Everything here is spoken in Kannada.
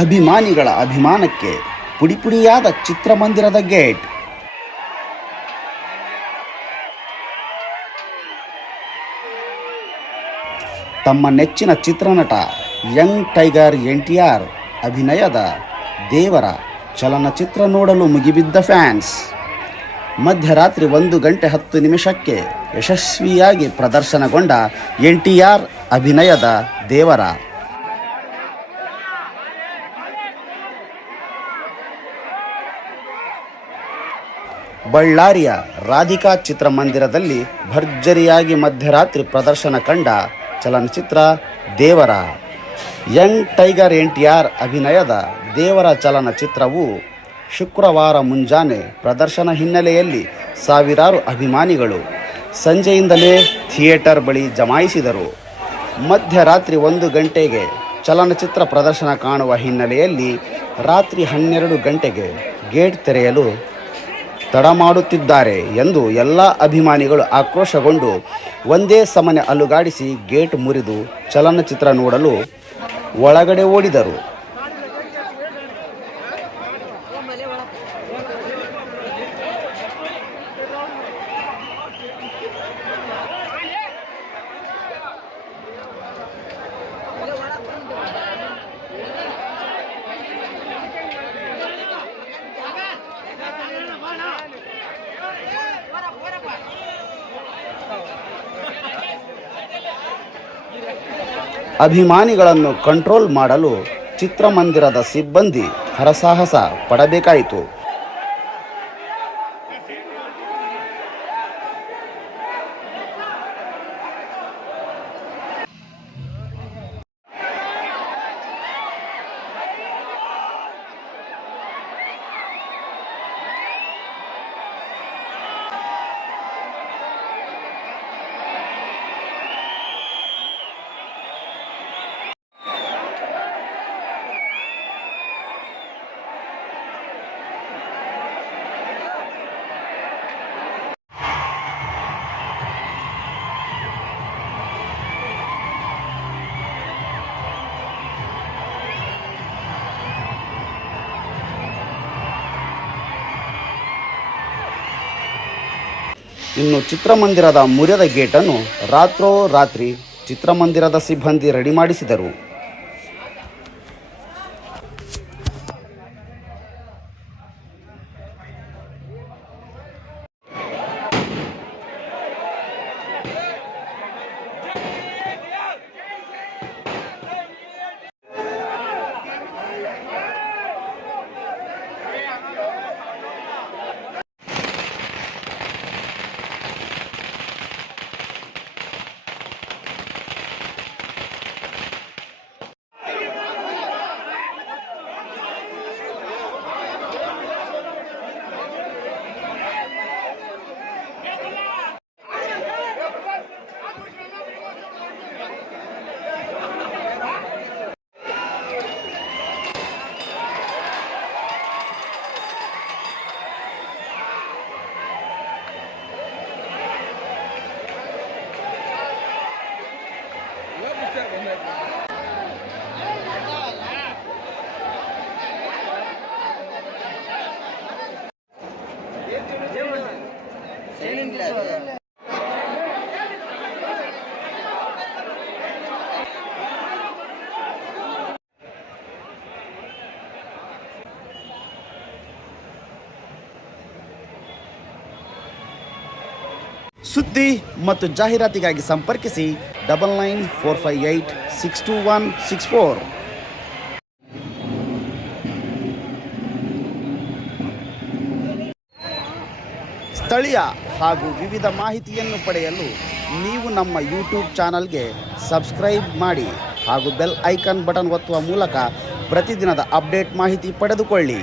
ಅಭಿಮಾನಿಗಳ ಅಭಿಮಾನಕ್ಕೆ ಪುಡಿಪುಡಿಯಾದ ಚಿತ್ರಮಂದಿರದ ಗೇಟ್. ತಮ್ಮ ನೆಚ್ಚಿನ ಚಿತ್ರನಟ ಯಂಗ್ ಟೈಗರ್ NTR ಅಭಿನಯದ ದೇವರ ಚಲನಚಿತ್ರ ನೋಡಲು ಮುಗಿಬಿದ್ದ ಫ್ಯಾನ್ಸ್. ಮಧ್ಯರಾತ್ರಿ 1:10 ಯಶಸ್ವಿಯಾಗಿ ಪ್ರದರ್ಶನಗೊಂಡ NTR ಅಭಿನಯದ ದೇವರ. ಬಳ್ಳಾರಿಯ ರಾಧಿಕಾ ಚಿತ್ರಮಂದಿರದಲ್ಲಿ ಭರ್ಜರಿಯಾಗಿ ಮಧ್ಯರಾತ್ರಿ ಪ್ರದರ್ಶನ ಕಂಡ ಚಲನಚಿತ್ರ ದೇವರ. ಯಂಗ್ ಟೈಗರ್ NTR ಅಭಿನಯದ ದೇವರ ಚಲನಚಿತ್ರವು ಶುಕ್ರವಾರ ಮುಂಜಾನೆ ಪ್ರದರ್ಶನ ಹಿನ್ನೆಲೆಯಲ್ಲಿ ಸಾವಿರಾರು ಅಭಿಮಾನಿಗಳು ಸಂಜೆಯಿಂದಲೇ ಥಿಯೇಟರ್ ಬಳಿ ಜಮಾಯಿಸಿದರು. ಮಧ್ಯರಾತ್ರಿ 1 ಗಂಟೆಗೆ ಚಲನಚಿತ್ರ ಪ್ರದರ್ಶನ ಕಾಣುವ ಹಿನ್ನೆಲೆಯಲ್ಲಿ ರಾತ್ರಿ 12 ಗಂಟೆಗೆ ಗೇಟ್ ತೆರೆಯಲು ತಡ ಮಾಡುತ್ತಿದ್ದಾರೆ ಎಂದು ಎಲ್ಲ ಅಭಿಮಾನಿಗಳು ಆಕ್ರೋಶಗೊಂಡು ಒಂದೇ ಸಮನೆ ಅಲುಗಾಡಿಸಿ ಗೇಟ್ ಮುರಿದು ಚಲನಚಿತ್ರ ನೋಡಲು ಒಳಗಡೆ ಓಡಿದರು. ಅಭಿಮಾನಿಗಳನ್ನು ಕಂಟ್ರೋಲ್ ಮಾಡಲು ಚಿತ್ರಮಂದಿರದ ಸಿಬ್ಬಂದಿ ಹರಸಾಹಸ ಪಡಬೇಕಾಯಿತು. ಇನ್ನು ಚಿತ್ರಮಂದಿರದ ಮುರಿದ ಗೇಟನ್ನು ರಾತ್ರೋರಾತ್ರಿ ಚಿತ್ರಮಂದಿರದ ಸಿಬ್ಬಂದಿ ರೆಡಿ ಮಾಡಿಸಿದರು. ಸುದ್ದಿ ಮತ್ತು ಜಾಹೀರಾತಿಗಾಗಿ ಸಂಪರ್ಕಿಸಿ 9945862164. ಸ್ಥಳೀಯ ಹಾಗೂ ವಿವಿಧ ಮಾಹಿತಿಯನ್ನು ಪಡೆಯಲು ನೀವು ನಮ್ಮ ಯೂಟ್ಯೂಬ್ ಚಾನಲ್ಗೆ ಸಬ್ಸ್ಕ್ರೈಬ್ ಮಾಡಿ ಹಾಗೂ ಬೆಲ್ ಐಕಾನ್ ಬಟನ್ ಒತ್ತುವ ಮೂಲಕ ಪ್ರತಿದಿನದ ಅಪ್ಡೇಟ್ ಮಾಹಿತಿ ಪಡೆದುಕೊಳ್ಳಿ.